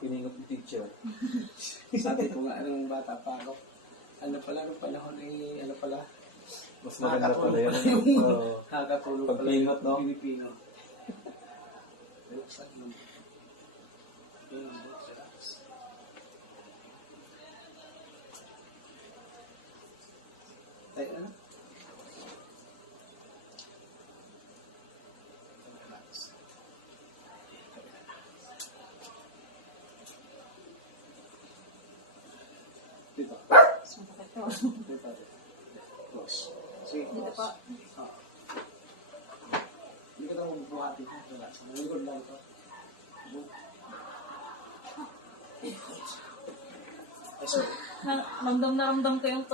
piningot ni teacher. Sabi ko nga, nung bata pa ako, ano pala, nung panahon ay, ano pala, Mas maganda pala yun. nakakatulong pala Pagpingot, no? Pilipino. Buksan yun. Yun ang buksan. Tayo na. Dito. Sumakit to. Dito. Close. Sige. Dito po. Ah. Hindi ka na magbuhati. Relax. Maligod lang ito. Ramdam na ramdam ko yung